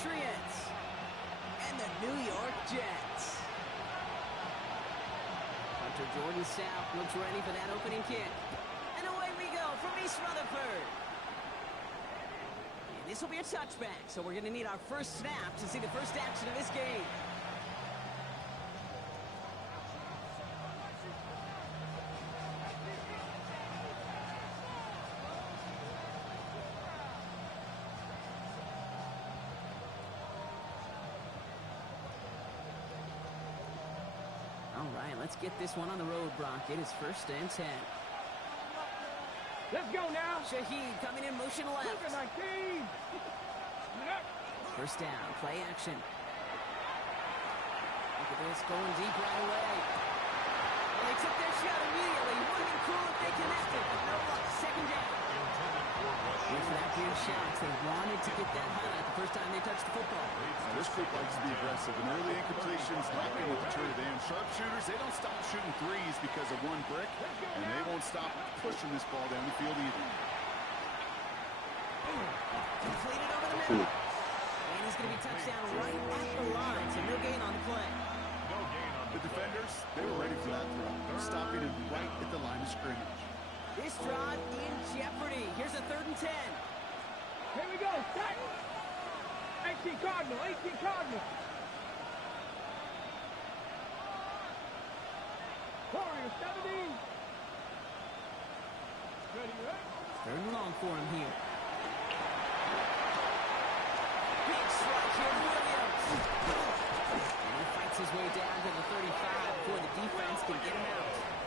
Patriots and the New York Jets. Hunter Jordan South looks ready for that opening kick. And away we go from East Rutherford. And this will be a touchback, so we're going to need our first snap to see the first action of this game. All right, let's get this one on the road, Brock. It is 1st and 10. Let's go now. Shaheed coming in motion left. Look at my team. First down, play action. Look at this, going deep right away. Well, they took their shot immediately. Would have been cool if they connected, but no luck. Second down. Here's for that big shot. They wanted to get that highlight the first time they touched the football. This group likes to be aggressive, and early incompletions not going to deter them. Sharpshooters, they don't stop shooting threes because of one brick, and they won't stop pushing this ball down the field either. Completed over the middle. And he's going to be touched down right at the line, so no gain on the play. The defenders, they were ready for that throw. They're stopping him right at the line of scrimmage. This drive in jeopardy. Here's a 3rd and 10. Here we go. Set. 18 Cardinal. 18 Cardinal. Warriors 17. Ready, right? 3rd and long for him here. Big strike here to Williams. And he fights his way down to the 35 before the defense can get him out.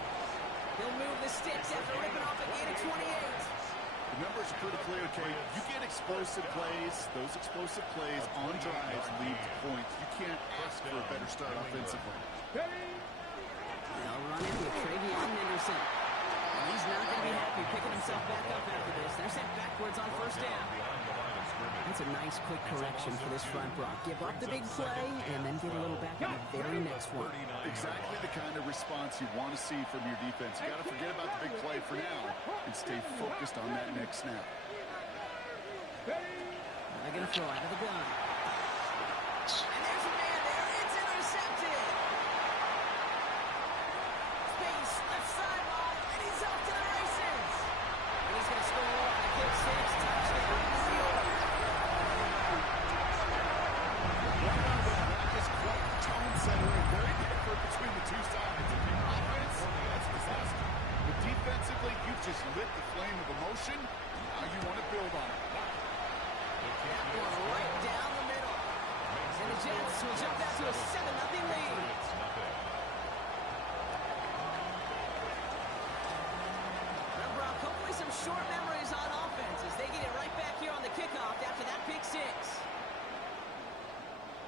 He'll move the sticks after ripping off a gain of 28. The numbers are pretty clear, Kate. You get explosive plays. Those explosive plays on drives lead to points. You can't ask for a better start offensively. They'll run it with Travion Henderson. And he's not going to be happy picking himself back up after this. They're sent backwards on 1st down. That's a nice quick correction for this front, Brock. Give up the big play and then get a little back on the very next one. Exactly the kind of response you want to see from your defense. You got to forget about the big play for now and stay focused on that next snap. They're going to throw out of the gun. And there's a man there. It's intercepted. Space, left sideline, and he's off to the races. And he's going to score on a kick 6. Touchdown, New York. That is quite the tone setter and very different between the two sides. Offense, that's disaster. But defensively, you've just lit the flame of emotion. Now you want to build on it. That one right down the middle. And the Jets will jump out to a 7-0 lead. Well, Brock, hopefully some short memories on offense as they get it right back here on the kickoff after that pick 6.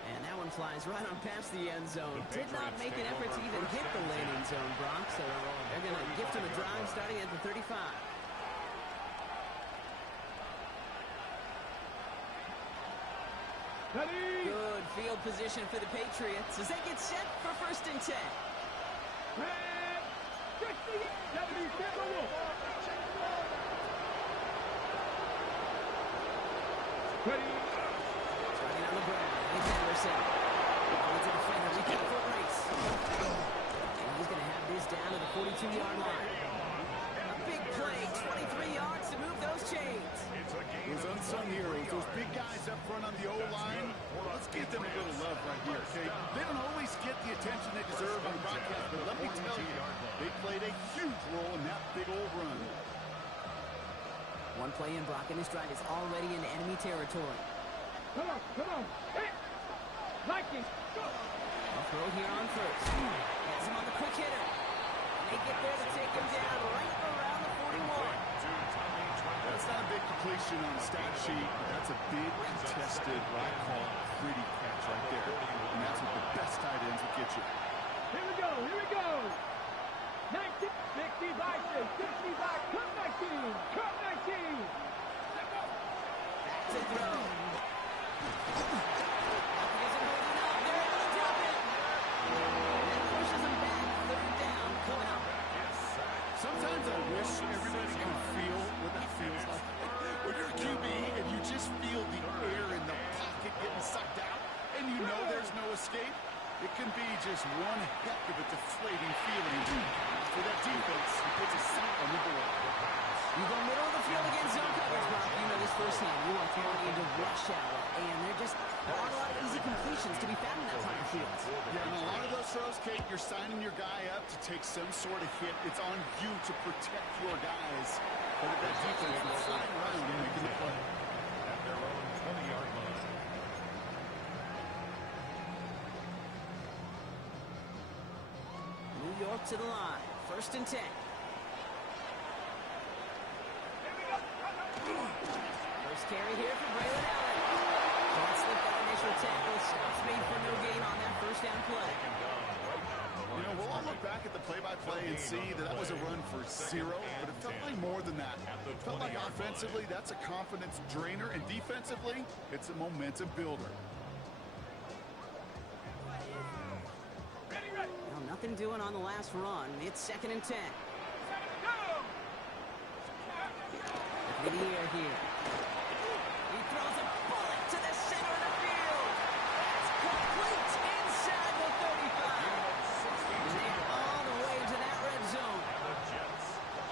And that one flies right on past the end zone. Did not make an effort to even hit the landing zone, Brock, so they're going to gift him a drive starting at the 35. Good field position for the Patriots as they get set for 1st and 10. Ready. Starting on the ground, it's Anderson. It's a defender, we get a foot race. And he's going to have this down to the 42-yard line. A big play, 23 yards to move those chains. Those unsung heroes, those big guys up front on the O-line, let's give them a little love right here, okay? They don't always get the attention they deserve on broadcast, but let me tell you, they played a huge role in that big old run. One play in, Brock, and this drive is already into enemy territory. Come on, come on. Hey. Vikings, go. I'll throw here on 1st. Has him on the quick hitter. And they get there to take him down right around the 41. That's not a big completion on the stat sheet, but that's a big contested, what I call gritty catch right there. And that's what the best tight ends will get you. Here we go, here we go. 19, 60 Vikings, 60 Vikings, cut 19, cut 19. Back to throw. Isn't holding up. They're able to drop it. And that pushes them back. 3rd down coming up. Sometimes I wish everybody could feel what that feels like. When you're a QB and you just feel the air in the pocket getting sucked just one heck of a deflating feeling. For that defense, it puts a sack on the board. You go middle of the field against zone coverage, Brock. You know this firsthand. You are throwing into rush hour, and there aren't a lot of easy completions to be found in that part of the field. Yeah, and a lot of those throws, Kate, you're signing your guy up to take some sort of hit. It's on you to protect your guys. But if that defense is flying around and making the play. At their own 20-yard line. New York to the line. 1st and 10. First carry here for Braylon Allen. Can't slip that initial tackle. Stops made for no gain on that first down play. You know, we'll all look back at the play-by-play and see that was a run for 0, but it felt like more than that. It felt like offensively, that's a confidence drainer, and defensively, it's a momentum builder. Well, nothing doing on the last run. It's 2nd and 10. Look at the air here. He throws a bullet to the center of the field. It's complete inside the 35. And they're all the way to that red zone.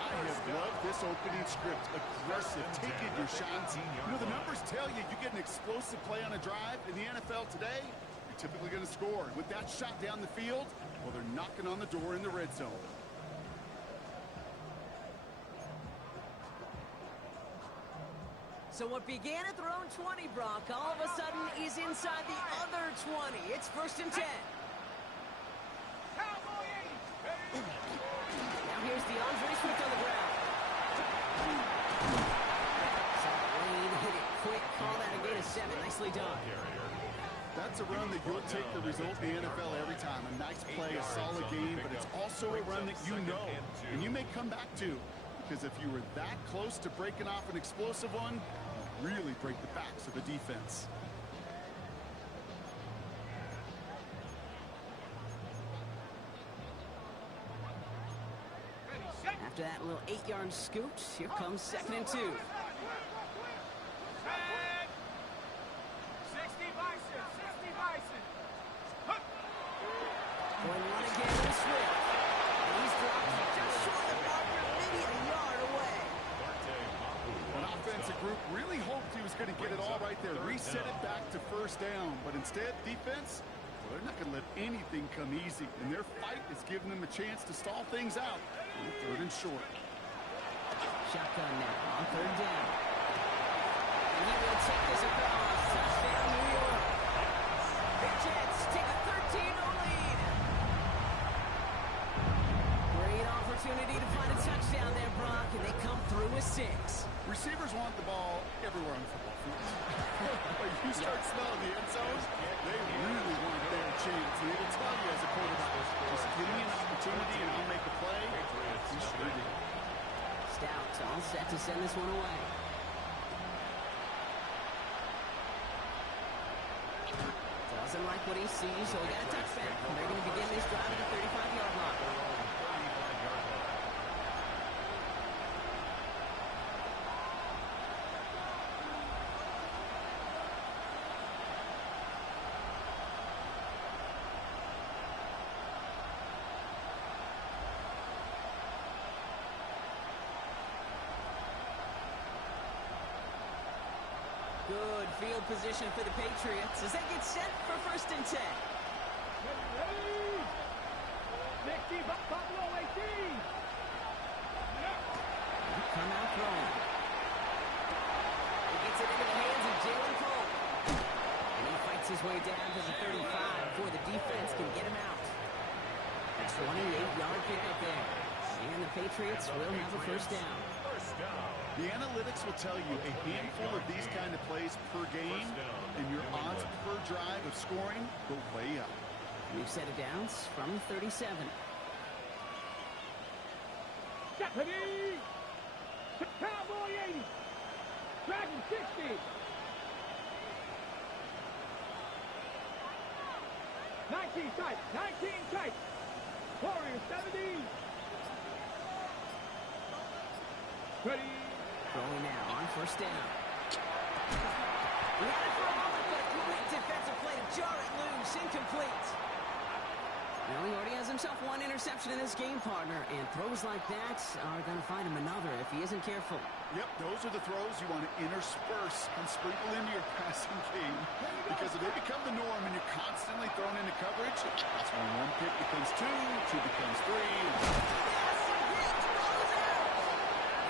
I have loved this opening script. Aggressive, taking your shots. You know, the numbers tell you you get an explosive play on a drive in the NFL today, you're typically going to score. With that shot down the field, well, they're knocking on the door in the red zone. So what began at their own 20, Brock, all of a sudden is inside the other 20. It's 1st and 10. Now here's DeAndre Swift on the ground. Wayne hit it quick. Call that a gain of 7. Nicely done. That's a run that you'll take the result in the NFL every time. A nice play, a solid game, but it's also a run that you know and you may come back to. Because if you were that close to breaking off an explosive one, you really break the backs of the defense. After that little 8-yard scoot, here comes 2nd and 2. 60 Bison, 60 Bison. Going one again with Swift. And he's dropped just short of the marker, maybe a yard away. An offensive group really hoped he was going to get it all right there, reset it back to 1st down. But instead, defense, well, they're not going to let anything come easy. And their fight is giving them a chance to stall things out. 3rd and short. Shotgun now on 3rd down. And he will take this across. Touchdown, New York. The Jets take a 13-0 lead. Great opportunity to find a touchdown there, Brock, and they come through with 6. Receivers want the ball everywhere on the football field. But you start smelling the end zone, they really want their chance. And they will tell you as a quarterback, just give me an opportunity and I'll make a play. He sure did. Stout all set to send this one away. Doesn't like what he sees, so he got a touchback. And they're going to begin this drive at the 35-yard line. Good field position for the Patriots as they get set for 1st and 10. Ready? 60 Buffalo 18. Come out throwing. He gets it into the hands of Jalen Cole. And he fights his way down to the 35 before the defense can get him out. A 28-yard pickup there. And the Patriots will have a 1st down. The analytics will tell you a handful of these kind of plays per game, and your odds per drive of scoring go way up. New set of downs from 37. Deputy! Cowboy 80! Dragon 60! 19 tight! 19 tight! Warrior 70! Ready? Throwing now on 1st down. He had it for a moment, but a great defensive play to jar it loose. Incomplete. himself one interception in this game, partner, and throws like that are going to find him another if he isn't careful. Yep, those are the throws you want to intersperse and sprinkle into your passing game, because if they become the norm and you're constantly thrown into coverage, that's when one pick becomes two, two becomes three.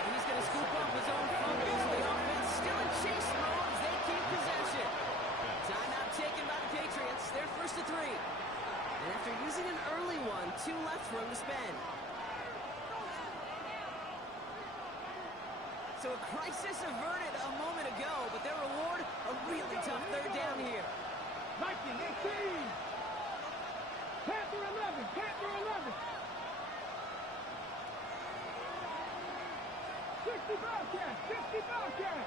And he's going to scoop up his own fumbles. The offense still in chase mode as they keep possession. Timeout taken by the Patriots. They're first to 3. And after using an early one, 2 left for him to spend. So a crisis averted a moment ago, but their reward, a really tough third down here. Viking 18. Panther 11. Panther 11. 60 Bobcats. 60 Bobcats.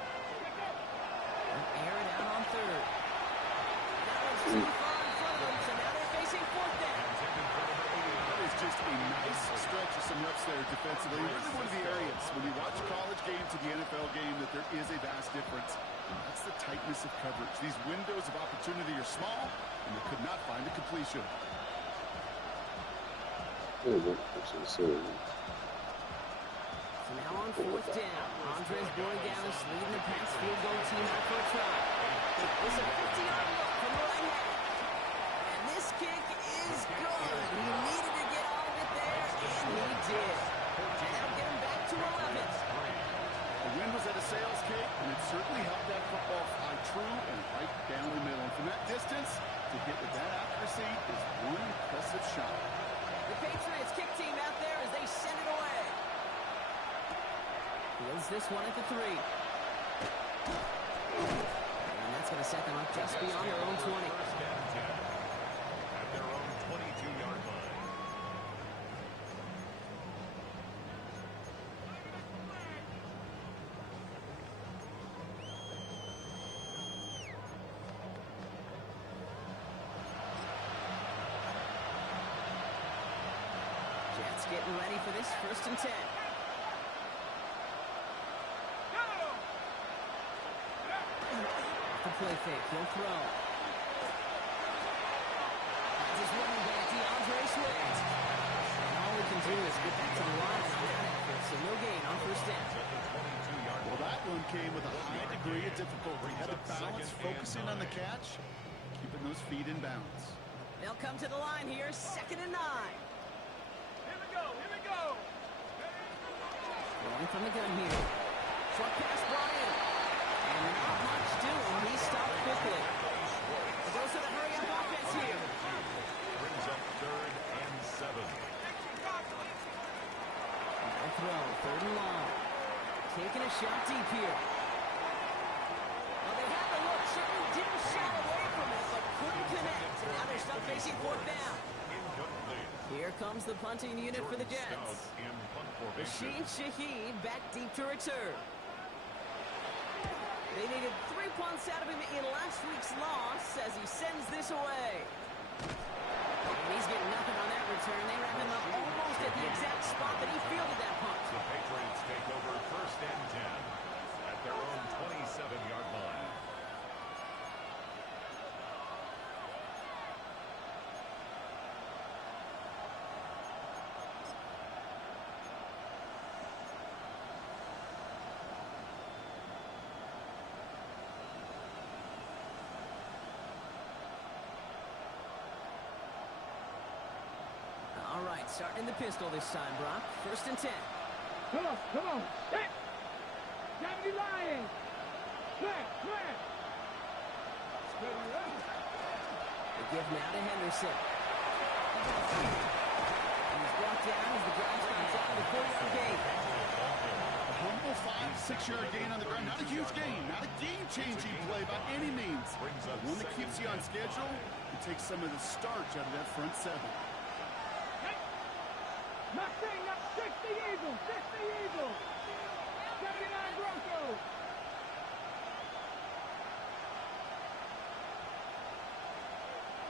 Air it out on third. That one's too far in front of them, so now they're facing fourth down. That is just a nice stretch of some reps there defensively. Really one of the areas when you watch a college game to the NFL game that there is a vast difference. And that's the tightness of coverage. These windows of opportunity are small, and they could not find a completion. So now on fourth down, Andres Borregalis leading the pass field goal team out for a try. It's a 50-yard look from the right hand. And this kick is good. He needed to get all of it there, and he did. And that'll get him back to 11. The wind was at a sales cake, and it certainly helped that football fly true and right down the middle. And from that distance, to hit with that accuracy is one impressive shot. The Patriots kick team out there as they send it away. Fields this one at the 3. And that's going to set them up just beyond their own 20. First and 10 at their own 22-yard line. Jets getting ready for this first and 10. Play fake, he'll throw. That's his running back, DeAndre Swift. And all we can do is get back to the line on that effort, so no gain on first down. Well, that one came with a high degree of difficulty. Had to balance, focusing on the catch, keeping those feet in bounds. They'll come to the line here, 2nd and 9. Here we go. Here we go. Going from the gun here. Short pass brought in. And not much doing. He stopped quickly. It goes to the hurry-up offense here. Brings up 3rd and 7. No throw, 3rd and long. Taking a shot deep here. Well, they had the look. Certainly didn't shy away from it, but couldn't connect. And now they're stuck facing 4th down. Here comes the punting unit for the Jets. Rashid Shaheed back deep to return. They needed 3 punts out of him in last week's loss as he sends this away. And he's getting nothing on that return. They wrap him up almost at the exact spot that he fielded that punt. The Patriots take over 1st and 10 at their own 27-yard line. All right, starting in the pistol this time, Brock. 1st and 10. Come on. Come on. Hit. Johnny Lions. Flat. Flat. They give now to Henderson. And he's brought down as the ground starts out the 4-yard gain. A humble 5-6-yard gain on the ground. Not a huge gain. Not a game-changing play by any means. But one that keeps you on schedule and takes some of the starch out of that front 7. Mustang up 60 Eagles. 60 Eagles. 79 Broncos.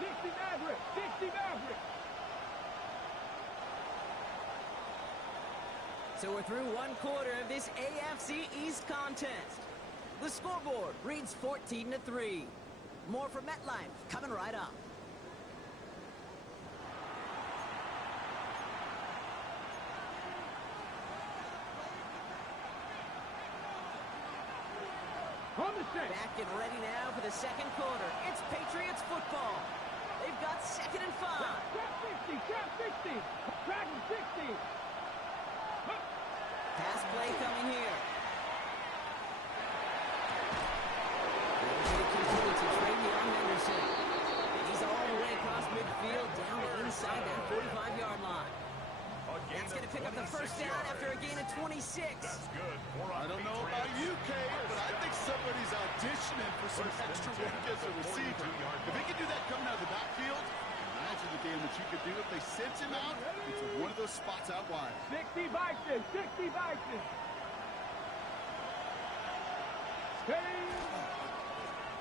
Maverick. 60 Maverick. So we're through 1 quarter of this AFC East contest. The scoreboard reads 14-3. More from MetLife coming right up. From the 6. Back and ready now for the second quarter. It's Patriots football. They've got 2nd and 5. Trap 60, trap 60. Trap 60. Pass play coming here. To Travion Henderson. And he's all the way across midfield down inside that 45-yard line. That's going to pick up the first down after a gain of 26. That's good. I don't know about you, Kay, but I think somebody's auditioning for some extra work as a receiver. If he can do that coming out of the backfield, imagine the damage you could do if they sent him out into one of those spots out wide. 60 Bison, 60 Bison. Stay.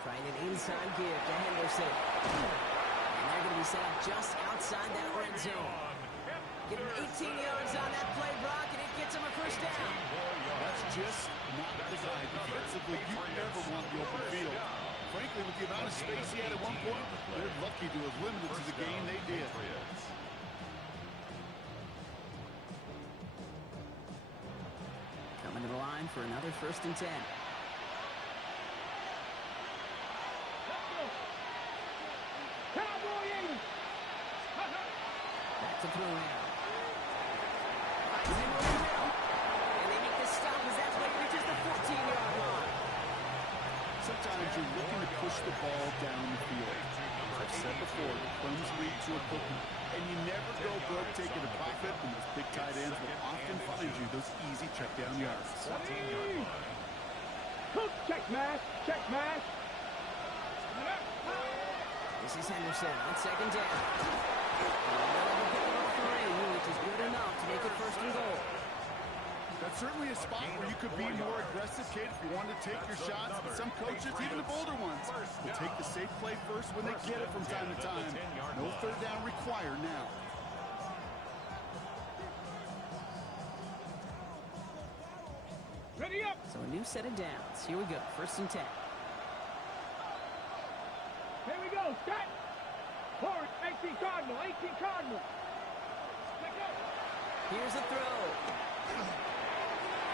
Trying an inside give to Henderson. And they're going to be set up just outside that red zone. Give him 18 yards on that play, Brock, and it gets him a first down. That's just not the guy. Defensively, you never want the open field. Frankly, with the amount of space he had at one point, they're lucky to have limited to the game they did. Coming to the line for another 1st and 10. Cowboy 80. Back to throw now. Finds him over the middle. And they make the stop as that play reaches the 14-yard line. Sometimes you're looking to push the ball down the field. As I've said before, the crumbs lead to a cookie. And you never go broke taking a profit, and those big tight ends will often find you those easy check down yards. 14-yard line. Cook, check mash, check mash. This is Henderson on 2nd down. Another pick off 3, which is good enough to make it 1st and goal. That's certainly a spot where you could be more aggressive, kid, if you want to take your shots. But some coaches, even the bolder ones, will take the safe play first when they get it from time to time. No 3rd down required now. Ready up. So a new set of downs. Here we go. 1st and 10. Here we go. Set. Forward. 18 Cardinal. 18 Cardinal. Let's go. Here's a throw.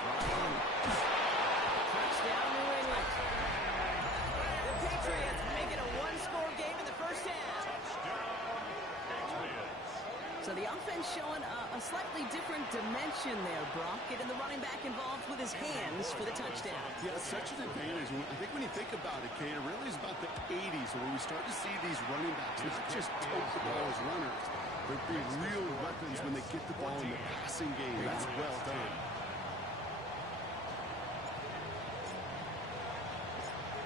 Ryan. Touchdown, New England. The Patriots make it a 1-score game in the 1st half. So the offense showing a slightly different dimension there, Brock. Getting the running back involved with his hands for the touchdown. Yeah, it's such an advantage. I think when you think about it, Kate, it really is about the 80s where we start to see these running backs not just tote the ball as runners, but be real weapons when they get the ball in the passing game. That's well done.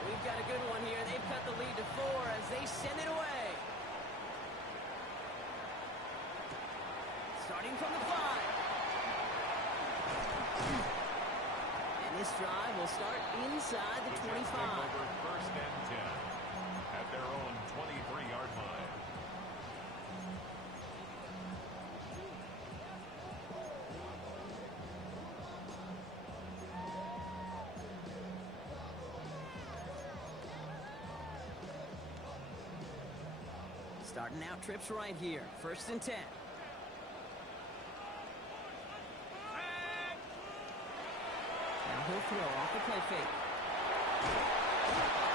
We've got a good one here. They've cut the lead to 4 as they send it away. Starting from the 5. And this drive will start inside the 25. Over 1st and 10 at their own 23-yard line. Starting out trips right here. 1st and 10. Now he'll throw off the play fake.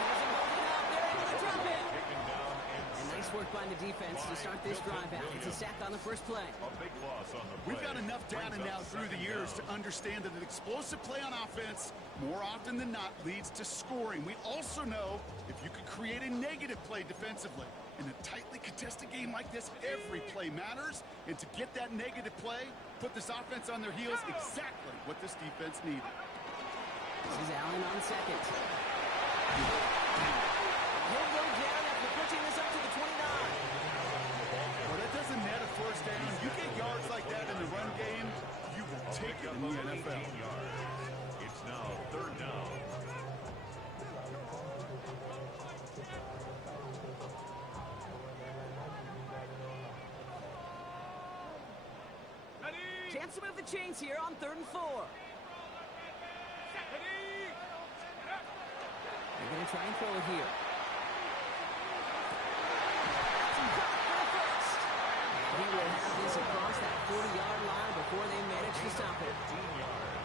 There's him holding up. They're able to drop it. And nice work by the defense to start this drive out. It's a sack on the 1st play. A big loss on the play. We've got enough data now through the years to understand that an explosive play on offense more often than not leads to scoring. We also know if you could create a negative play defensively. In a tightly contested game like this, every play matters. And to get that negative play, put this offense on their heels, exactly what this defense needed. This is Allen on 2nd. He'll go down after pushing this up to the 29. Well, that doesn't net a 1st down. You get yards like that in the run game, you will take it in the NFL. It's now 3rd down. Chance to move the chains here on 3rd and 4. They're going to try and throw it here. And he will have this across that 40-yard line before they manage to stop it.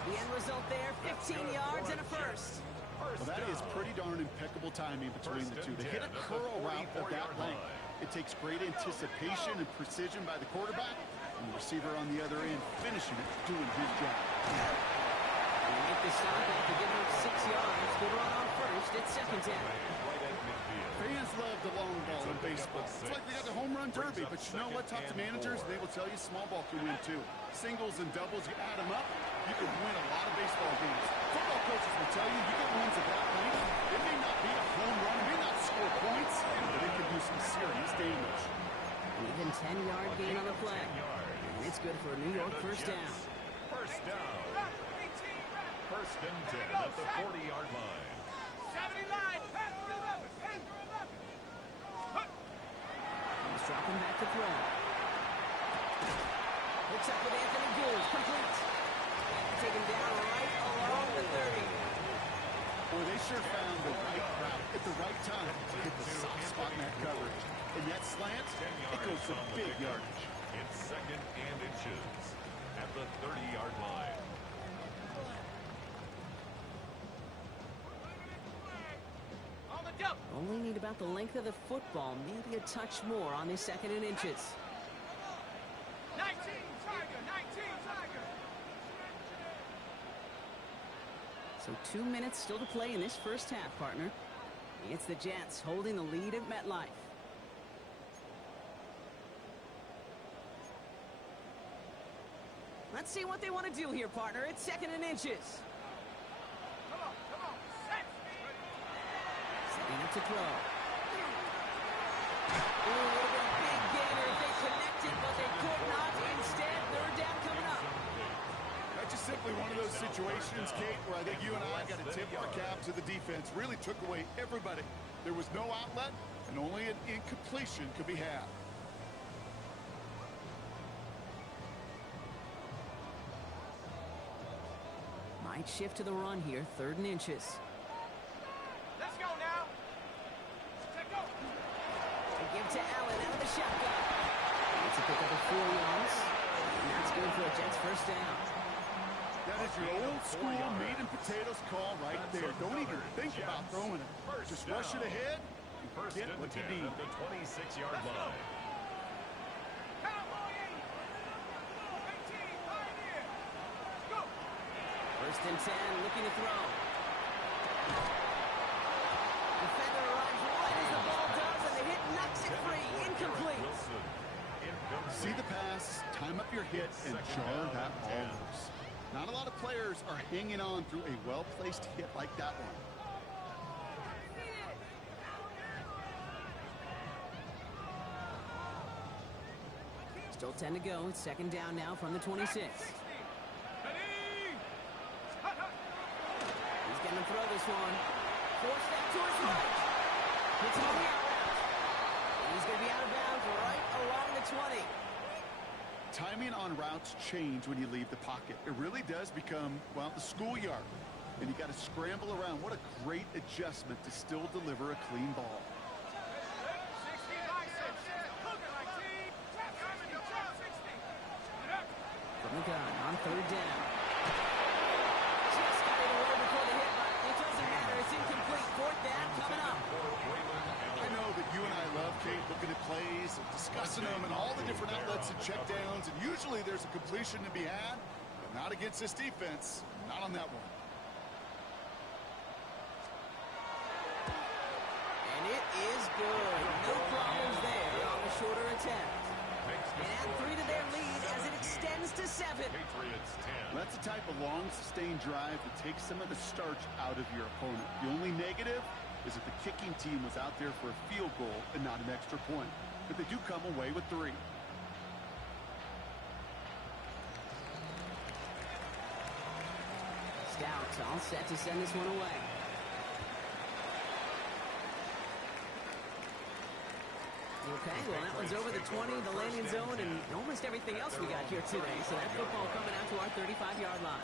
The end result there, 15 yards and a 1st. Well, that is pretty darn impeccable timing between the two. They hit a curl route of that length. It takes great anticipation and precision by the quarterback, and the receiver on the other end finishing it, doing his job. They make the stop after giving up 6 yards. Good run on first. It's second down. Fans love the long ball in baseball. It's like they got the home run derby, but you know what? Talk to managers, they will tell you small ball can win too. Singles and doubles, you add them up, you can win a lot of baseball games. Football coaches will tell you get wins at that length. It may not be a home run, it may not score points, but it can do some serious damage. Even 10-yard gain on the play. And it's good for a New York first down. First down. First and 10 at the 40-yard line. 70 line. He's dropping back to throw. Hooks up with Anthony Gould. Complete. Taken down right along the 30. Boy, they sure found the right route at the right time to hit the soft spot in that coverage. And that slant, it goes for big yardage. It's second and inches at the 30-yard line. Only need about the length of the football, maybe a touch more on this second and inches. 19 Tiger, 19 Tiger. So 2 minutes still to play in this first half, partner. It's the Jets holding the lead at MetLife. Let's see what they want to do here, partner. It's second and inches. Come on, set. Setting up to throw. Ooh, a little bit of big gainer. They connected, but they could not. Instead, third down coming up. That's just simply one of those situations, Kate, where I think you and I got to tip our cap to the defense. Really took away everybody. There was no outlet, and only an incompletion could be had. Might shift to the run here, third and inches. Let's go now. Let's go. They give to Allen out of the shotgun. It's a pick up of 4 yards. And that's good for a Jets first down. That is your old school meat and potatoes call right there. Don't even think about throwing it. Just rush it ahead and get what you need. At the 26-yard line. First and 10, looking to throw. Defender arrives right as the ball does, and the hit knocks it free. Incomplete. See the pass, time up your hit, and jar that ball loose. Not a lot of players are hanging on through a well-placed hit like that one. Still 10 to go. It's second down now from the 26. He's going to throw this one. Forced that to his right. Hits him on the out route. He's going to be out of bounds right along the 20. Timing on routes change when you leave the pocket. It really does become, well, the schoolyard. And you got to scramble around. What a great adjustment to still deliver a clean ball. From the gun on third down. Just got it away before the hit, but it doesn't matter. It's incomplete. Fourth down coming up. I know that you and I love, Kate, looking at plays and discussing them and all the different outlets and checkdowns, and usually there's a completion to be had, but not against this defense. Not on that one. And it is good. No problems there on the shorter attempt. And add 3 to their lead as it extends to 7. Patriots 10. That's the type of long, sustained drive that takes some of the starch out of your opponent. The only negative is that the kicking team was out there for a field goal and not an extra point. But they do come away with 3. Scouts all set to send this one away. Okay, well, that one's over the 20, the landing zone, and almost everything else we got here today. So that football coming out to our 35-yard line.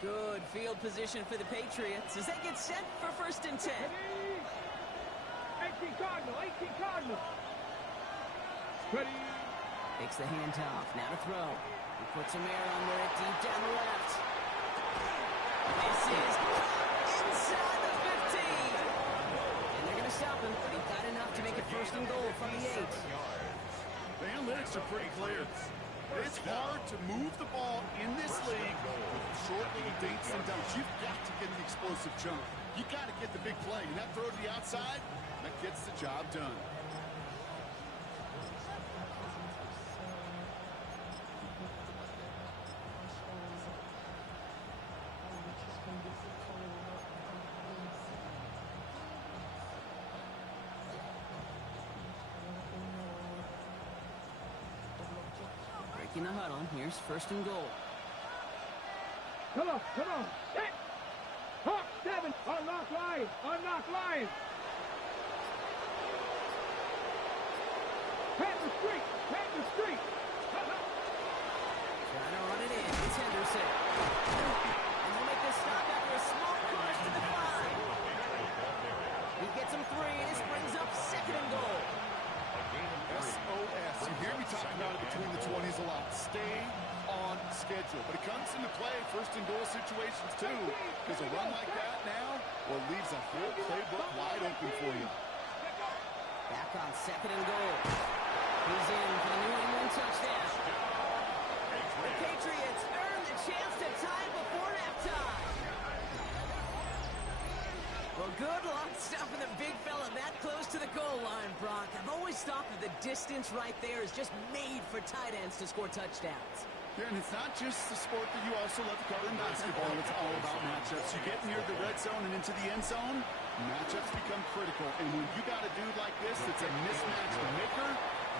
Good field position for the Patriots as they get set for first and 10. 18 Cardinal, 18 Cardinal. Ready, Takes the handoff. Now to throw. He puts some air under it deep down the left. This is inside the 15. And they're going to stop him, but he got enough to make it first and goal from the 8. The analytics are pretty clear. It's hard to move the ball in this league with short little dates and dumps. You've got to get an explosive jump. You got to get the big play. And that throw to the outside, that gets the job done. In the huddle, here's first and goal. Come on, come on. Set. Hawk 7. Unlock line. Unlock line. Panther Street. Panther Street. Trying to run it in. It's Henderson. And he'll make this stop after a small push to the 5. He gets him 3, and this brings up second and goal. SOS. You hear me talking about it between the 20s a lot. Stay on schedule. But it comes into play first and goal situations too. Because a run like that now, well, leaves a whole playbook wide open for you. Back on second and goal. He's in for the New England touchdown. The Patriots earn the chance to tie it before halftime. Well, good luck stuffing the big fella that close to the goal line, Brock. I've always thought that the distance right there is just made for tight ends to score touchdowns. Yeah, and it's not just the sport that you also love to cover in basketball. It's all about matchups. You get near the red zone and into the end zone, matchups become critical. And when you got a dude like this that's a mismatch maker,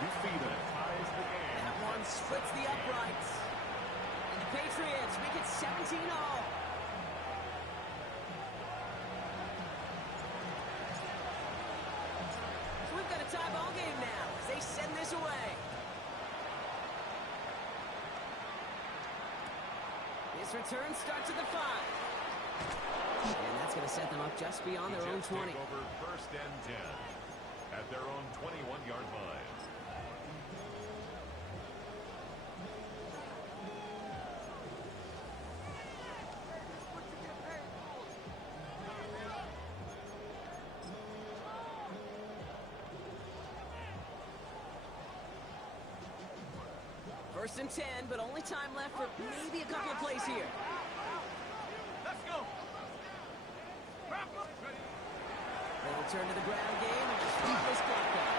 you feed him. That one splits the uprights. And the Patriots make it 17-all. We've got a tie ball game now as they send this away. This return starts at the 5. And that's going to set them up just beyond their own 20. Over first and 10 at their own 21-yard line. First and 10, but only time left for maybe a couple of plays here. Let's go. They'll turn to the ground game and just leave this clock up.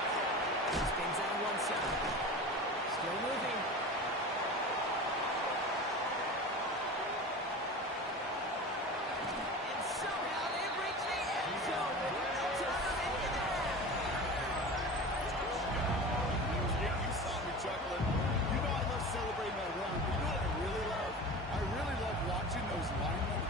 Spins out on one side. Still moving. And somehow they've reached the end zone with no time to make it there. You saw me chuckling. You know I love celebrating that run, but you know what I really love? I really love watching those linemen.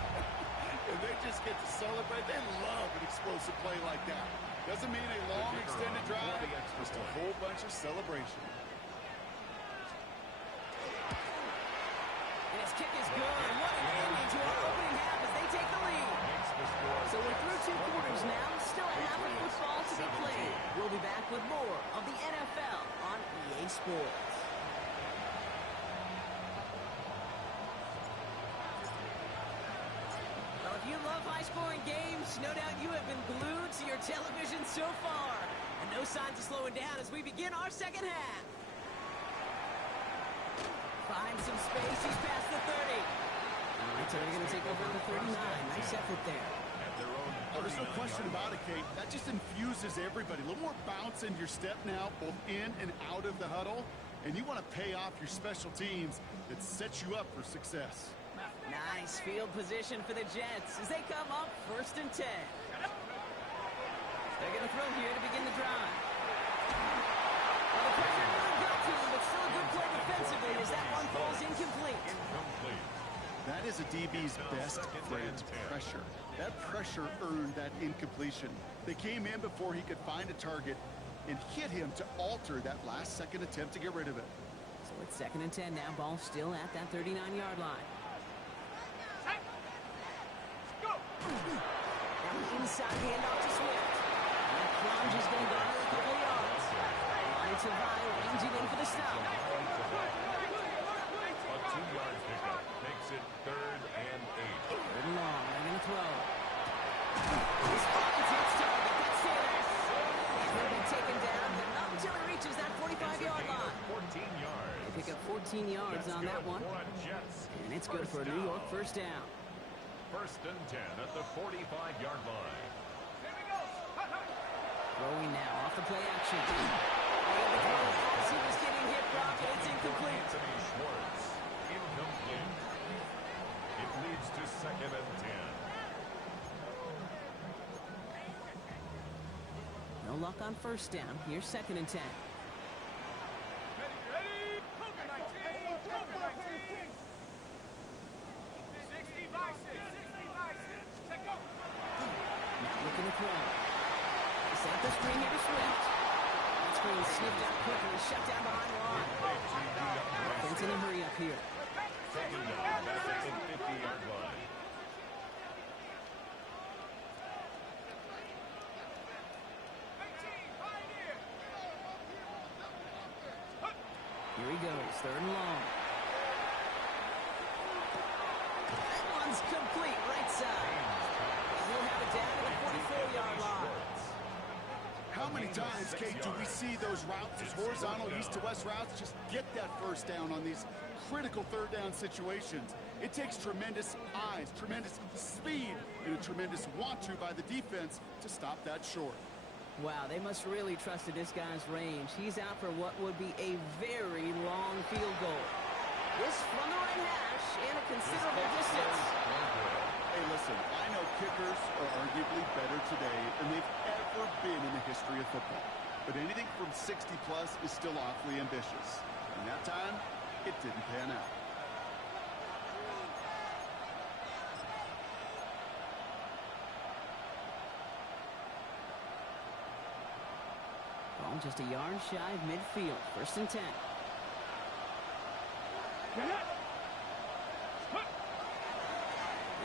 And they just get to celebrate. They love an explosive play like that. Doesn't mean a long extended drive, just a whole bunch of celebration. And his kick is good. What an ending to our opening half as they take the lead. So we're through 2 quarters now. Still a half of football to be played. We'll be back with more of the NFL on EA Sports. Well, if you love high-scoring games, no doubt you have been glued to your television so far. And no signs of slowing down as we begin our second half. Finds some space. He's past the 30. All right, so they're going to take over the 39. Nice effort there. Oh, there's no question about it, Kate. That just infuses everybody. A little more bounce in your step now, both in and out of the huddle. And you want to pay off your special teams that sets you up for success. Nice field position for the Jets as they come up first and 10. They're going to throw here to begin the drive. Well, the pressure really got to him, but still a good play defensively as that one falls incomplete. That is a DB's best friend, pressure. That pressure earned that incompletion. They came in before he could find a target and hit him to alter that last-second attempt to get rid of it. So it's second and 10 now. Ball still at that 39-yard line. Now the inside handoff to Swift. And that plunge is going to go a couple of yards. Tavai ranging in for the stop. A 2-yard pickup makes it 3rd and 8. Third and long. They're going to throw. This offense hits target. That's it. He'll be taken down, but not until he reaches that 45-yard line. 14 yards. They pick up 14 yards on that one. And it's good for a New York first down. 1st and 10 at the 45-yard line. Throwing now off the play action. As he was getting hit, Brock, and it's incomplete. Anthony Schwartz, incomplete. It leads to 2nd and 10. No luck on first down. Here's 2nd and 10. Now looking to throw. Set the screen here to Swift. That screen sniffed out quickly, shut down behind the line. Offense in a hurry up here. 2nd down at the 50-yard line. Here he goes, 3rd and long. That one's complete, right side. He'll have it down to the 44-yard line. How many times, Kate, do we see those routes, those horizontal east to west routes, just get that first down on these critical 3rd down situations? It takes tremendous eyes, tremendous speed, and a tremendous want-to by the defense to stop that short. Wow, they must really trusted this guy's range. He's out for what would be a very long field goal. This from the right hash and a considerable distance. Hey, listen, I know kickers are arguably better today than they've ever been in the history of football. But anything from 60-plus is still awfully ambitious. And that time, it didn't pan out. Ball just a yard shy of midfield. 1st and 10.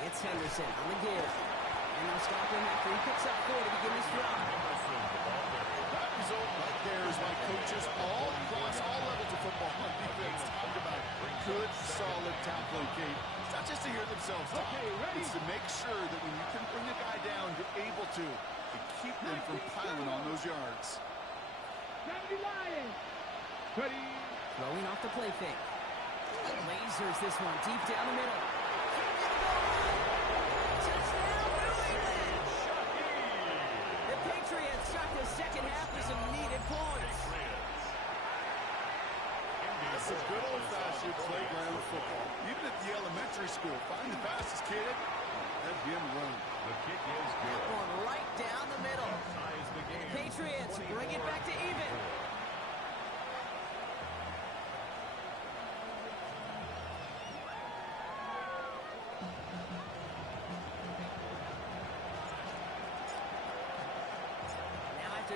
It's Henderson on the give. And they'll stop him after he picks up 4 to begin this drive. That result right there is why coaches all across all levels of football on defense talk about good, solid tackling, Kate. It's not just to hear themselves talk. It's to make sure that when you can bring a guy down, you're able to keep them from piling on those yards. Throwing off the play fake. Lasers this one deep down the middle. Touchdown, New England! The Patriots shot the second half with some needed points. This is good old-fashioned playground football. Even at the elementary school, find the fastest kid, let him run. The kick is good. One right down the middle. Ties the game. Patriots bring it back to even.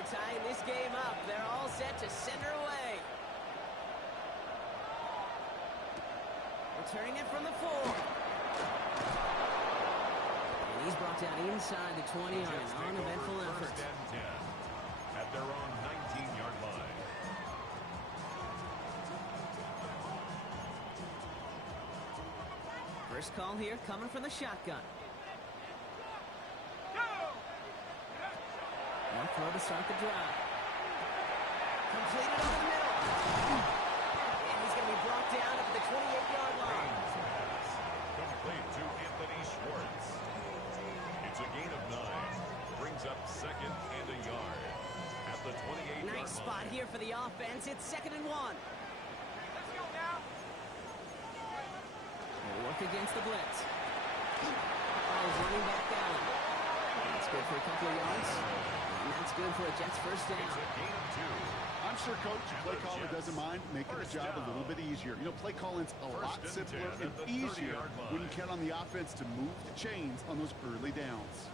Tying this game up. They're all set to send her away. Returning it from the 4. And he's brought down inside the 20 on an uneventful effort. 1st and 10 at their own 19-yard line. First call here coming from the shotgun. One throw to start the drive. Completed over the middle. And he's going to be brought down at the 28-yard line. Complete to Anthony Schwartz. It's a gain of 9. Brings up 2nd and a yard at the 28-yard line. Nice spot here for the offense. It's 2nd and 1. Let's go now. We'll work against the blitz. Running back Allen. That's good for a couple of yards. And that's good for a Jets first down. It's a gain of 2. I'm sure Coach, play caller doesn't mind making the job a little bit easier. You know, play calling's a lot simpler and easier when you count on the offense to move the chains on those early downs.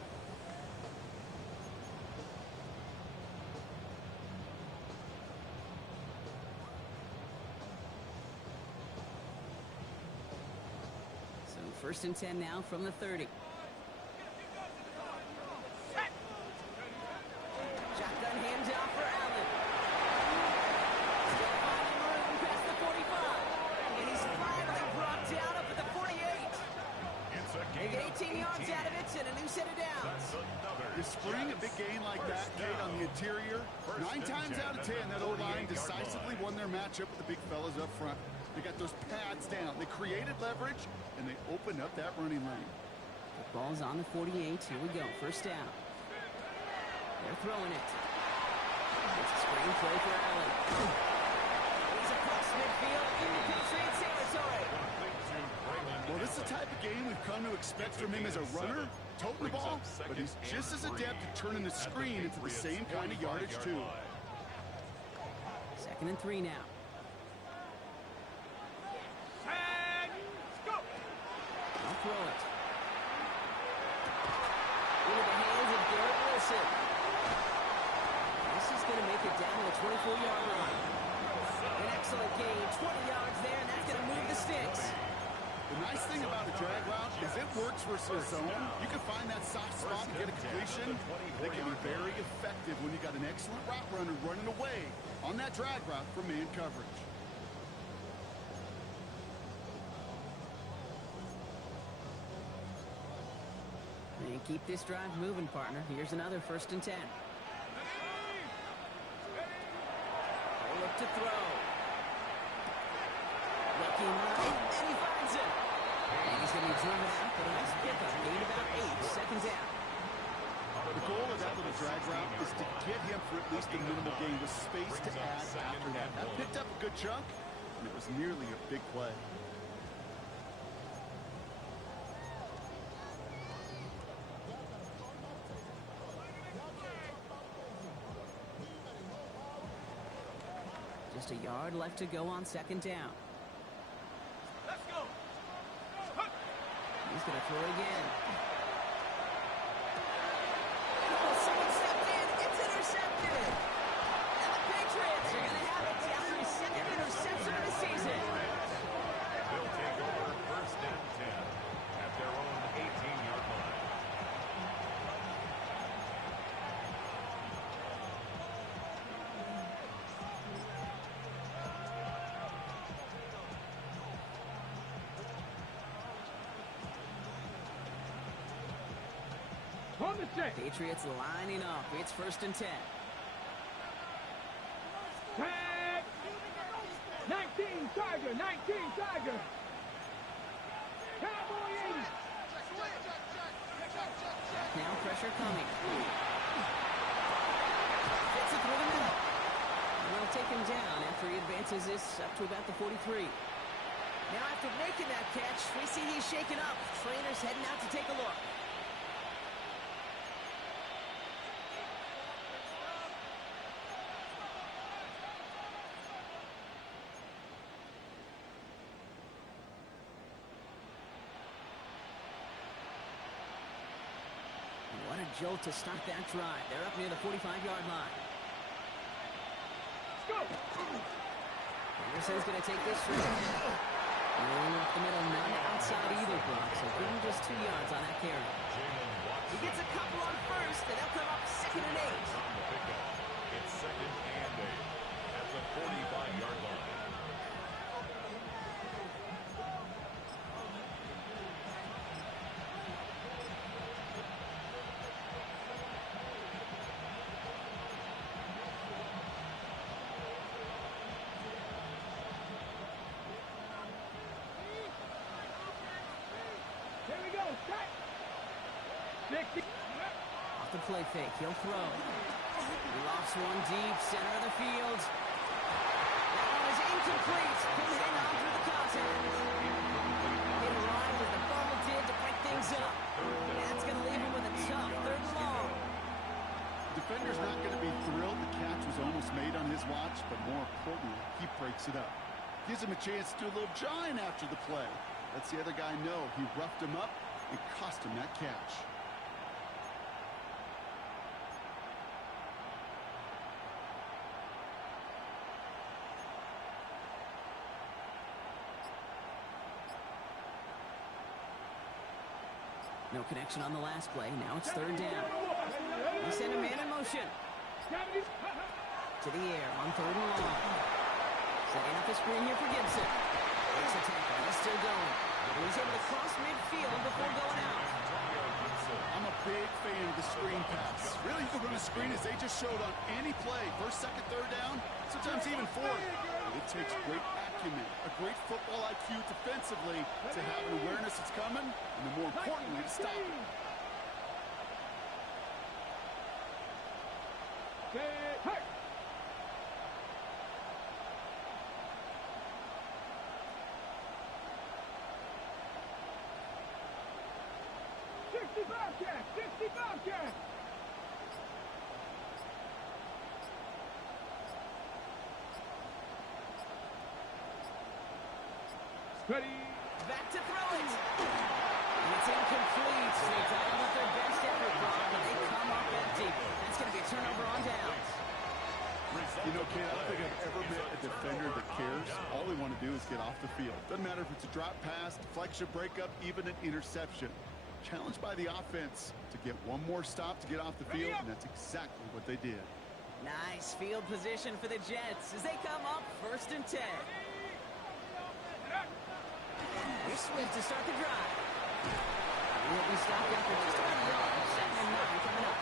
So 1st and 10 now from the 30. Shotgun handoff for Allen. yards out of it and a new set of downs. You spring a big gain like that, Kate, on the interior. 9 times out of 10, that O-line decisively won their matchup with the big fellas up front. They got those pads down. They created leverage, and they opened up that running lane. The ball's on the 48. Here we go. First down. They're throwing it. It's a screen play for Allen. He's across midfield into Patriots territory. Well, this is the type of game we've come to expect from him as a runner, toting the ball, but he's just as adept at turning the screen into the same kind of yardage, too. 2nd and 3 now. I'll throw it. Into the hands of Garrett Wilson. This is going to make it down to the 24-yard line. An excellent gain, 20 yards there, and that's going to move the sticks. The nice thing about a drag route is it works versus a zone. You can find that soft spot and get a completion. They can be very effective when you got an excellent route runner running away on that drag route from man coverage. And keep this drive moving, partner. Here's another 1st and 10. They look to throw. Looking right, and he finds it. And he's going to be driven out, but a nice pickup. Gain about 8, 2nd down. The goal of that little drag route is to get him for at least a minimal gain with space to add after that. That picked up a good chunk, and it was nearly a big play. Just a yard left to go on 2nd down. Let's go. He's going to throw again. Oh, someone stepped in. It's intercepted. And the Patriots are going to have it after his 2nd interception of the season. They'll take over 1st and 10 at their own 18-yard line. On the check. Patriots lining up. It's 1st and 10. Tag. 19 Tiger. 19 Tiger. Cowboys. Now pressure coming. Gets it through the middle. And they'll take him down after he advances this up to about the 43. Now after making that catch, we see he's shaken up. Trainer's heading out to take a look. What a jolt to start that drive. They're up near the 45-yard line. Let's go. Anderson's going to take this straight ahead. Rolling up the middle, none outside either block, so give him just 2 yards on that carry. He gets a couple on 1st, and they'll come up 2nd and 8. It's 2nd and 8 at the 45-yard line. Here we go. Tight. 60. Off the play fake, he'll throw. He lofts one deep, center of the field. That one is incomplete. He'll hang on through the contact. It arrived as the ball did to break things up. And that's going to leave him with a tough 3rd and long. Defender's not going to be thrilled the catch was almost made on his watch, but more importantly, he breaks it up. Gives him a chance to do a little jawing after the play. Lets the other guy know he roughed him up and cost him that catch. No connection on the last play. Now it's 3rd down. They send a man in motion. To the air on 3rd and long. Setting up the screen here for Gibson. Takes a tackle. He's still going. And he's able to cross midfield before going out. pass. Really, you can run a screen as they just showed on any play. First, second, third down, sometimes even fourth. But it takes great acumen, a great football IQ defensively to have an awareness it's coming, and then more importantly, to stop it. Hey! 60 Bobcats! 60 Bobcats! Ready? Back to throw it. And it's incomplete. So they dialed up their best effort, Brock, but they come up empty. That's going to be a turnover on downs. You know, Kate, I don't think I've ever met a defender that cares. All they want to do is get off the field. Doesn't matter if it's a drop pass, deflection, breakup, even an interception. Challenged by the offense to get one more stop to get off the field, and that's exactly what they did. Nice field position for the Jets as they come up 1st and 10. Here's Swift to start the drive. He'll be stopped after just about a yard. 2nd and 9 coming up.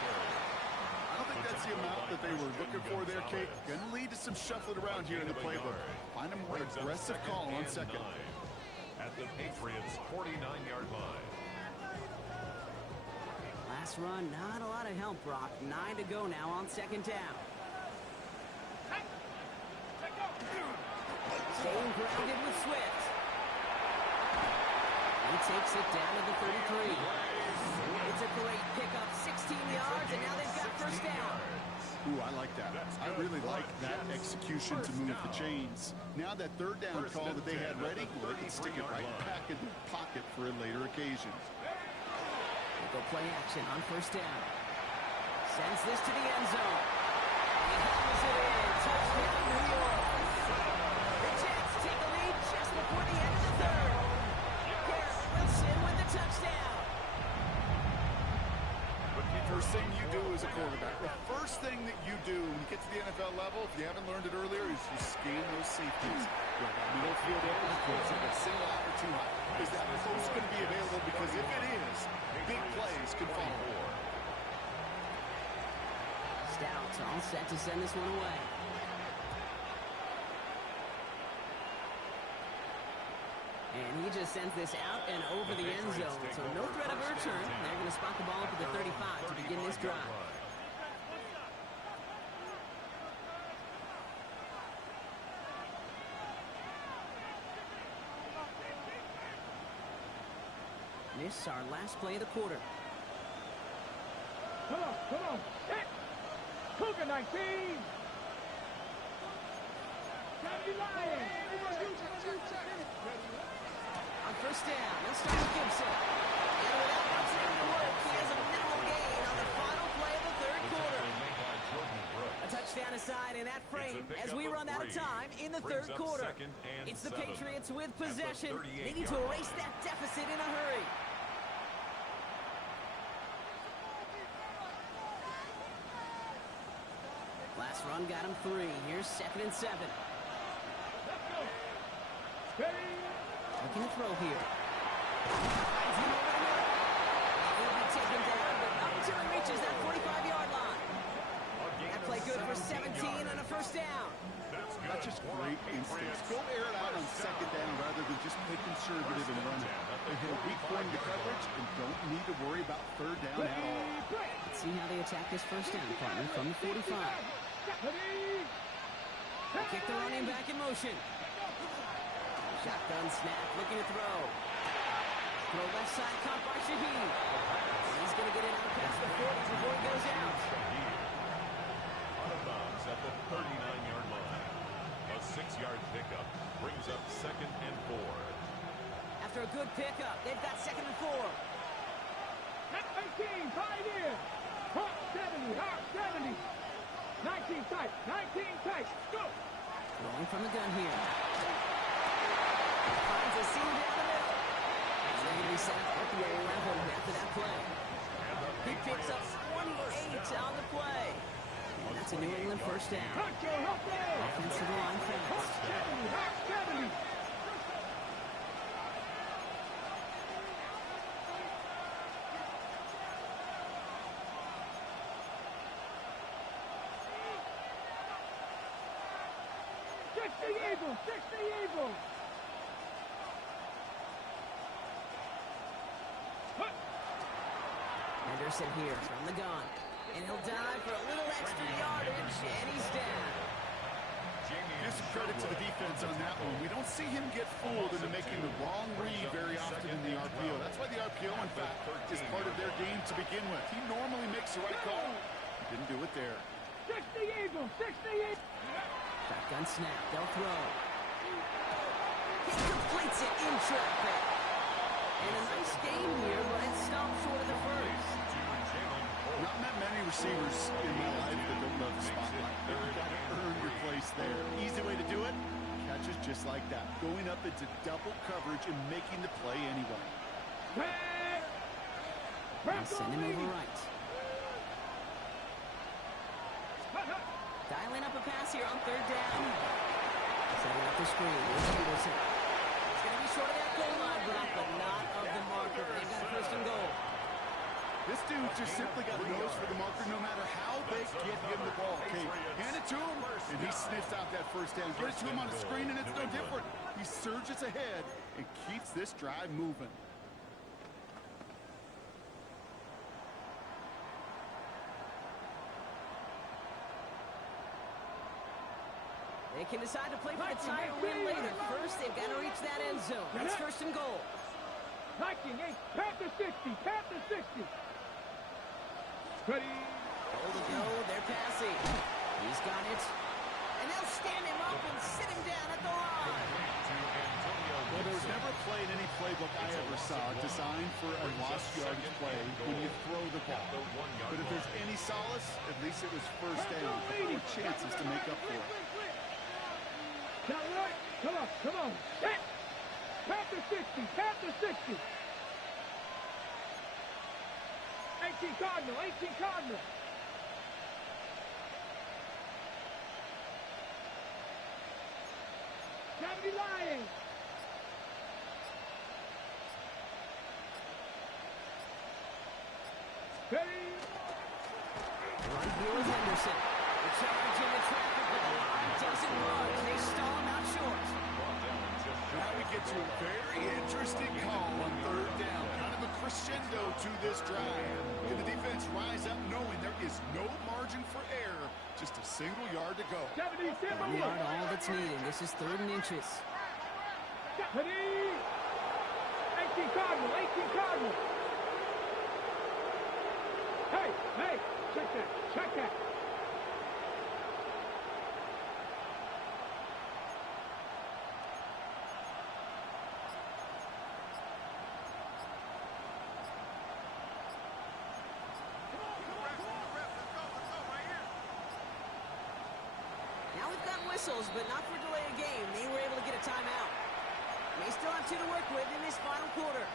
I don't think that's the amount that they were looking for there, Kate. Going to lead to some shuffling around here in the playbook. Find a more aggressive call on second. At the Patriots' 49-yard line. Last run, not a lot of help, Brock. 9 to go now on 2nd down. Staying grounded with Swift. He takes it down to the 33. It's a great pickup, 16 yards, and now they've got 1st down. Ooh, I like that. I really like that execution to move the chains. Now that 3rd down call that they had ready, well, they can stick it right back in the pocket for a later occasion. They'll go play action on 1st down. Sends this to the end zone. He hammers it in. Touchdown, New York. The Jets take a lead just before the end of the 3rd. Garrett Wilson with the touchdown. First thing you do as a quarterback, the first thing that you do when you get to the NFL level, if you haven't learned it earlier, is you scan those safeties. Middle field area, is it a single out or too high? Is that close going to be available? Because if it is, big plays can follow. Stout's all set to send this one away. And he just sends this out and over the end zone. So no threat of a return. They're going to spot the ball up at the 35 to begin this drive. This is our last play of the quarter. Come on. Hit! Cougar 19! On 1st down, let's start with Gibson. And without much time to work, he has a minimal gain on the final play of the 3rd quarter. A touchdown aside in that frame as we run out of time in the 3rd quarter. It's the Patriots with possession. They need to erase that deficit in a hurry. Last run got him 3. Here's 2nd and 7. Looking to throw here. Finds him over the middle. He'll be taken down, but not until he reaches that 45-yard line. That play good for 17 and a 1st down. That's just great instincts. Go air it out on 2nd down rather than just play conservative and run it. They hit a weak point in the coverage and don't need to worry about 3rd down at all. Let's see how they attack this 1st down, partner, from the 45. Kick the running back in motion. Shotgun snap, looking to throw. Throw left side, caught by Shaheed. He's going to get it out past the 40 before he goes out. Out of bounds at the 39-yard line. A 6-yard pickup brings up 2nd and 4. After a good pickup, they've got 2nd and 4. 19, pioneer. Hawk 70. 19 tight. Go. Rolling from the gun here. Finds a seam down the middle. And they're going to be set up at the 11 after that play. He picks up 28 on the play. And that's a New England 1st down. Offensive line fast. 70. Eagles, 60 Eagles. Henderson here from the gun. And he'll dive for a little extra yardage, and he's down. Give some credit to the defense on that one. We don't see him get fooled into making the wrong read very often in the RPO. That's why the RPO, in fact, is part of their game to begin with. He normally makes the right call. He didn't do it there. 60 Eagles, 60 Eagles. Shotgun snap, they'll throw. He completes it in traffic. And a nice game here, but it stopped short of the first. Not met many receivers in my life that don't love the spotlight. You've got to earn your place there. Easy way to do it, catches just like that. Going up into double coverage and making the play anyway. And send him over right. Dialing up a pass here on third down. Setting up the screen. Here's Peterson. He's going to be short of that goal line block, but not of the marker. They've got a first and goal. This dude just simply got a nose for the marker no matter how they get him the ball. Okay, hand it to him, and he sniffs out that first down. Get it to him on the screen, and it's no different. He surges ahead and keeps this drive moving. They can decide to play for the tie or win later. First, they've got to reach that end zone. That's first and goal. Viking, Panther 60, Panther 60. Ready. Goal to go, they're passing. He's got it. And they'll stand him up and sit him down at the line. Well, there was never a play in any playbook I ever saw designed for a lost yardage play when you throw the ball. But if there's any solace, at least it was first down. More chances to make up for it. Come on, come on. Panther 60, Panther 60. 18 Cardinal, 18 Cardinal. Gravity Lions. Ready. Run here with Henderson. The charge in the traffic, but the line doesn't budge. They stall him out short. Now we get to a very interesting call on third down. Kind of a crescendo to this drive. Can the defense rise up knowing there is no margin for error? Just a single yard to go. 1 yard, all that's needed. This is 3rd and inches. Ready. 18 Cardinal, 18 Cardinal. Hey, check that, check that. Now we've got whistles, but not for delay of game. They were able to get a timeout. They still have 2 to work with in this final quarter.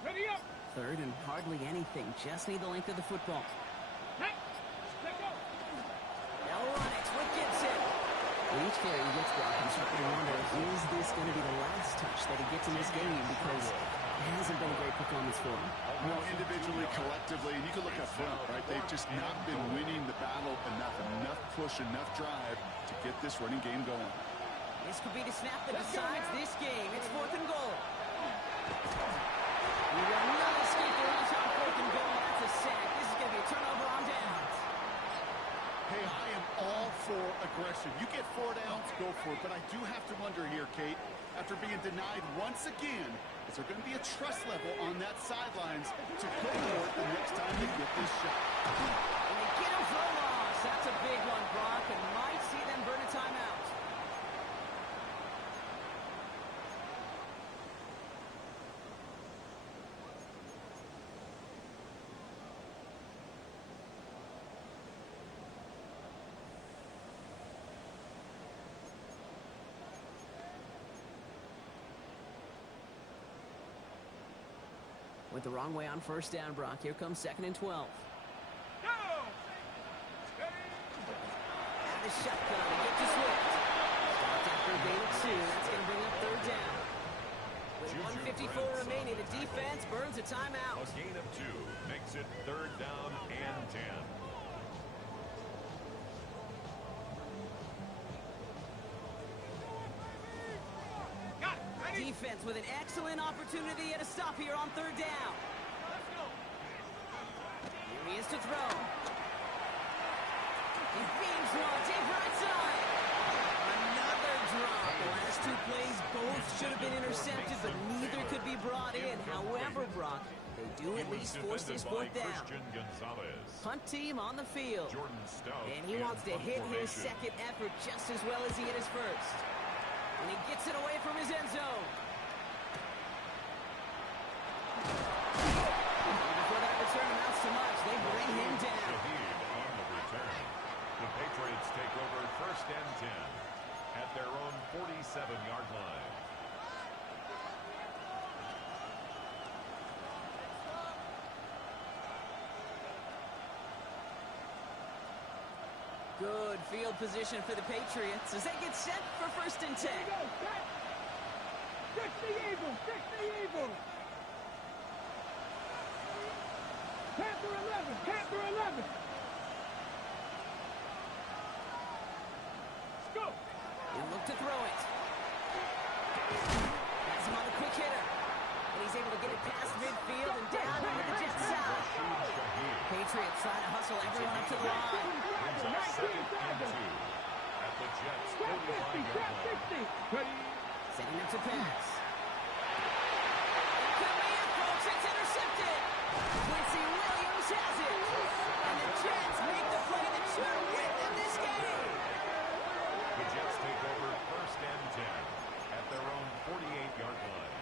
Ready up. 3rd and hardly anything. Just need the length of the football. Hey, let go. They'll run it with Gibson. Each carry he gets blocked, I'm starting to wonder, is this going to be the last touch that he gets in this game? Because it hasn't been a great performance for him. No, individually, collectively, and you can look up front, right? They've just not been winning the battle enough push, enough drive to get this running game going. This could be the snap that decides this game. It's 4th and goal. You will not escape the rush on 4th and goal. That's a sack. This is going to be a turnover on downs. Hey, I am all for aggression. You get 4 downs, go for it. But I do have to wonder here, Kate, after being denied once again, is there going to be a trust level on that sidelines to go for it the next time they get this shot? And they get him for a loss. That's a big one, Brock, and might see them burn a timeout. Went the wrong way on first down, Brock. Here comes 2nd and 12. Go! Out of shotgun. Get to Swift. Stopped after a gain of 2. That's going to bring up 3rd down. With 1:54 remaining, the defense burns a timeout. A gain of 2 makes it 3rd down and 10. Defense with an excellent opportunity at a stop here on 3rd down. Here he is to throw. He beams one, deep right side. Another drop. The last 2 plays, both should have been intercepted, but neither could be brought in. However, Brock, they do at least force this 4th down. Punt team on the field. And he wants to hit his 2nd effort just as well as he hit his 1st. And he gets it away from his end zone. Before that return amounts to much, they bring him down. On the return. The Patriots take over 1st and 10 at their own 47-yard line. Good field position for the Patriots as they get set for 1st and 10. Here we go, set. Fix the Eagles, fix the Eagles. Panther 11, Panther 11. Let's go. They look to throw it. Has him on the quick hitter. And he's able to get it past midfield and down into the Jets side. Patriots trying to hustle everyone up to the line. At the Jets' 45-yard line. Setting up to pass. Incomplete, folks. It's intercepted. Quincy Williams has it. And the Jets make the play that should win them this game. The Jets take over 1st and 10 at their own 48-yard line.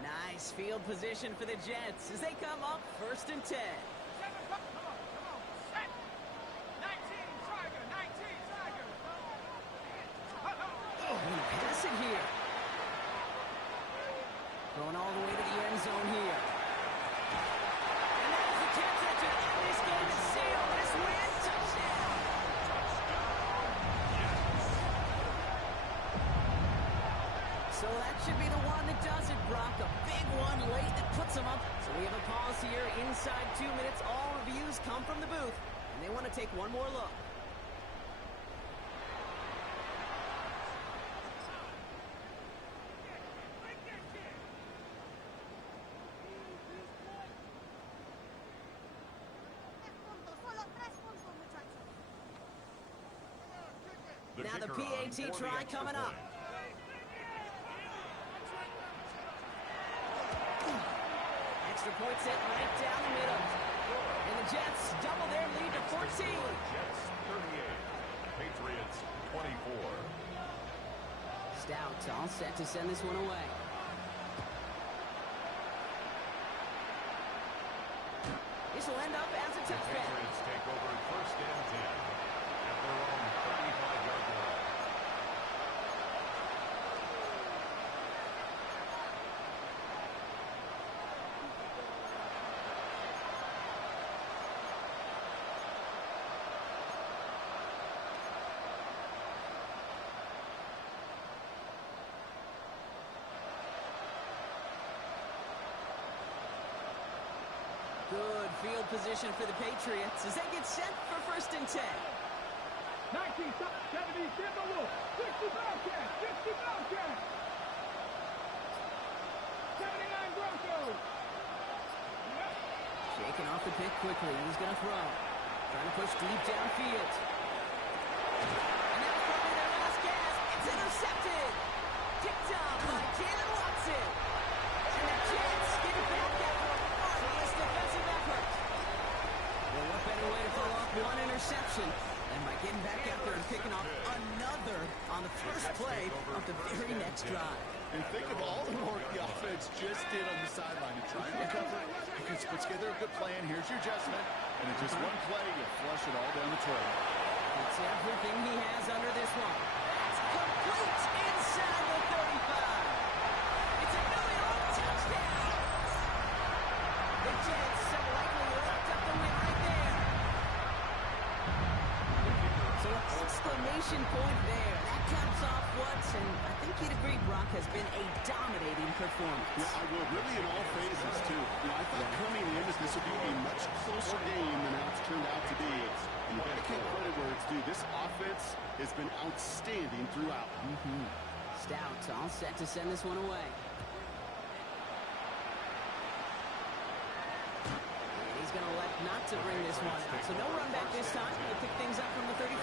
Nice field position for the Jets as they come up 1st and 10. Come on, set. 19, Tiger, 19, Tiger. Gonna pass it here. Going all the way to the end zone here. And that's the Jets that to end this game and seal this win. Touchdown. So that should be the one that does it, Brock. A big one late that puts them up. So we have a pause here inside 2 minutes. All reviews come from the booth, and they want to take one more look. Now the PAT try coming up. Extra point set right down the middle. And the Jets double their lead to 14. Jets 38, Patriots 24. Stout all set to send this one away. This will end up as a The touchback. Patriots take over 1st and 10 at their own 35-yard line. Good field position for the Patriots as they get set for 1st and 10. 19, 70, Timberwolf, 60 Bobcats, 60 Bobcats. 79 Broncos. Shaking off the pick quickly. He's going to throw. Trying to push deep downfield. And that was probably their last gas. It's intercepted. Picked up by Jalen Watson. And the Jets get it back after a marvelous defensive effort. Well, what better way to follow up one interception than by getting back out there and picking off another on the first play of the very next drive. And think of all the work the offense just did on the sideline to try and recover. You can put together a good plan. Here's your adjustment. And in just one play, you flush it all down the trail. It's everything he has under this one. It's complete inside. inside the 35. It's a New York touchdown. The Jets have likely locked up the win right there. So an exclamation point there. That caps off what, and I think you'd agree, Brock, has been a dominating performance. Yeah, I will. Really in all phases, too. You know, I thought coming in that this would be a much closer game than how it's turned out to be. And you got to give credit where it's due. This offense has been outstanding throughout. Stout all set to send this one away. He's going to elect not to bring this one out. So no run back this time. He'll pick things up from the 35.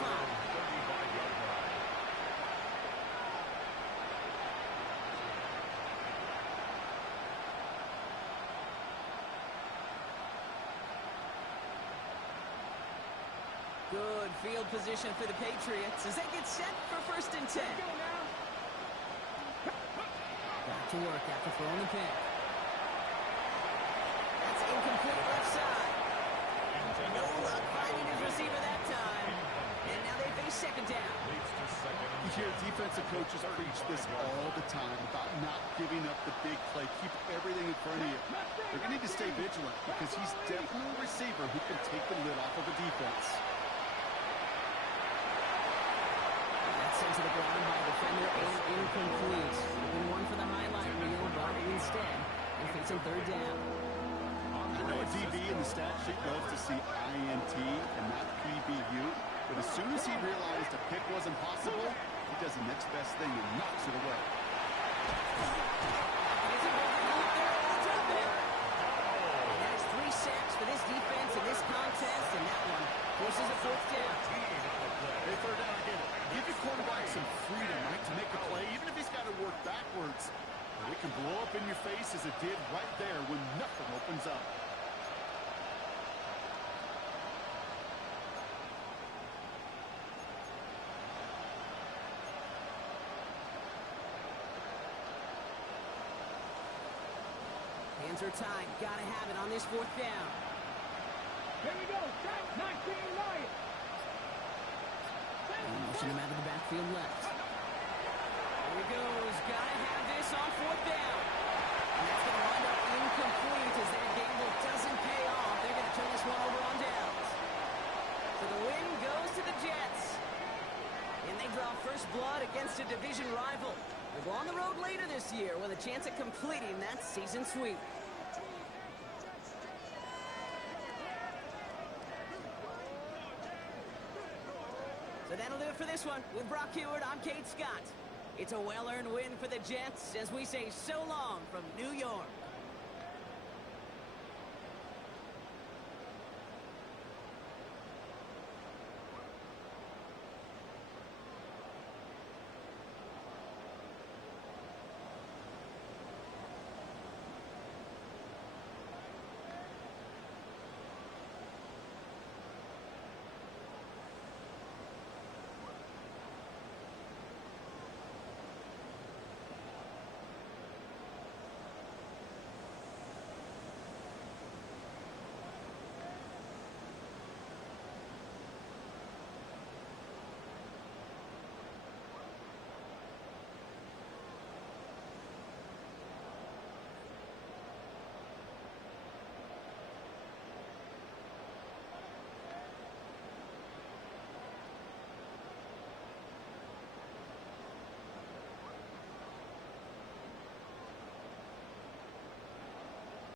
Good field position for the Patriots as they get set for 1st and 10. Back to work after throwing the pick. That's incomplete left side. No luck finding his receiver that time. And now they face 2nd down. You hear defensive coaches preach this all the time about not giving up the big play. Keep everything in front of you. They're going to need to stay vigilant because he's definitely a receiver who can take the lid off of a defense. Sent to the ground by a defender and incomplete. Even one for the highlight reel, but instead, they're facing 3rd down. I know a DB in the stat sheet loves to see INT and not PBU, but as soon as he realized a pick wasn't possible, he does the next best thing and knocks it away. And that is 3 sacks for this defense in this contest, and that one forces a 4th down. Hey, 3rd down, I get it. Give your quarterback some freedom, right, to make a play, even if he's got to work backwards. But it can blow up in your face as it did right there when nothing opens up. Hands are tied. Gotta have it on this 4th down. Here we go. Set 19 Lions. Motion him out of the backfield left. Here he goes. Gotta have this on 4th down. And that's going to wind up incomplete as that gamble doesn't pay off. They're going to turn this one over on downs. So the win goes to the Jets. And they draw first blood against a division rival. They'll go on the road later this year with a chance at completing that season sweep. So that'll do it for this one. With Brock Heward, I'm Kate Scott. It's a well-earned win for the Jets as we say so long from New York.